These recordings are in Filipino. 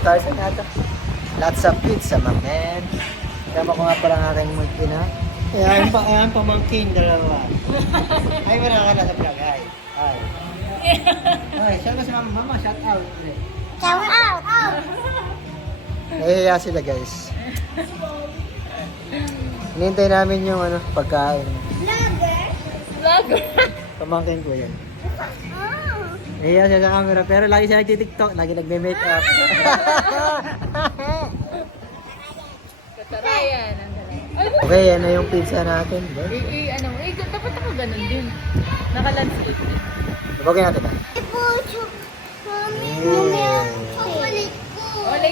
stars na ito. Lots of pizza, my man. Tama ko nga pala ang aking multi na. Ayan pamangkin, dalawa. Ay, wala ka na sa vlog. Ay. Ay, shout out si mama. Mama, shout out. Shout out! Nahihiya sila, guys. Hinihintay namin yung pagkain. Vlogger? Pamangkin ko yan. Nahihiya siya sa camera, pero lagi siya nagtitiktok, lagi nagme-makeup. Katarayan. Okay, yan na yung pizza natin. Dapat ako ganun din. Nakalandscape. Ibagay natin na.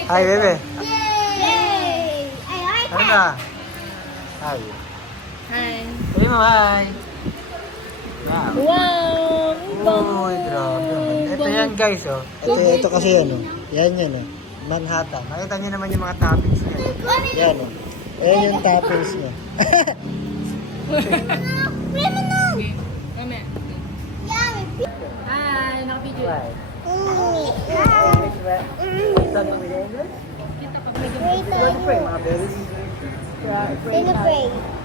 Hi, bebe. Yay! Ano na? Hi. Hi. Sabi mo, hi. Wow. Wow! Uy, grabe. Ito yan, guys, oh. Ito kasi yan, Manhattan. Nakita niyo naman yung mga toppings niya. Yan, oh. Ayan yung toppings niya. Hi! Naka-video. Right. Kita mo with English? Kita pa. Go to pray, mga berries.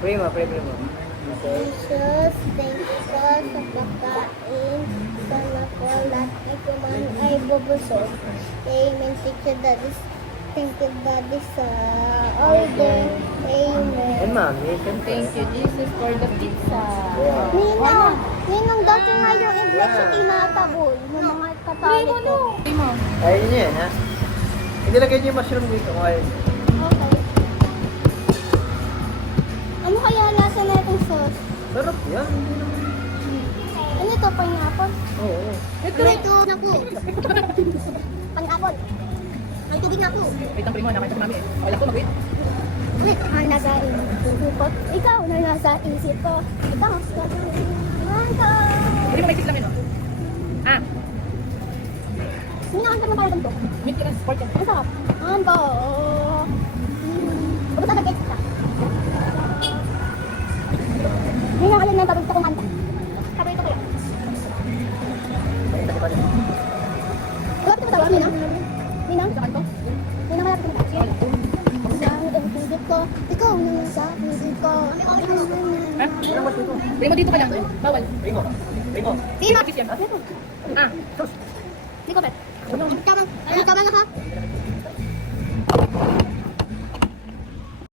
Pray mo. Okay. Jesus, thank you po sa pagkain. Sana po lahat ay kumain ay bubusog. Amen. Thank you, Daddy, sa order. Amen. And mommy, Thank you, Jesus, for the pizza. Ninong dati nga yung English sa tinatabol ng mga Katoliko. ayun niya yan, ha? Hindi lagay niyo yung mushroom dito. Okay. Okay. Ano kaya lasa na itong sauce? Sarap yan. Ano ito, pineapple? Oo. Ito na po. Pineapple. May tubig na po. Wait, ang primo, nakita ko namin eh. Okay lang po, mag-wait. Ang nasa isip ko. Ikaw na nasa isip ko. Ikaw. Hindi mo may lang yun, oh. Ah, Minakanta na parang ganito. meat chicken, pork chicken. Ang sarap. Ang bo. Ubus na nag-exit ka. Hindi na kayo na paborito kong kanta. Paborito ko yan. Malapit mo tawa, Ninang? Ninang? Ninang, malapit mo tawa. Ang isip ko. Ikaw na nasa isip ko. Primo dito ka lang. Bawal. Primo. Sino? Fish yan. Ah, sauce. Hindi ko bet. Tama. Tama na ka.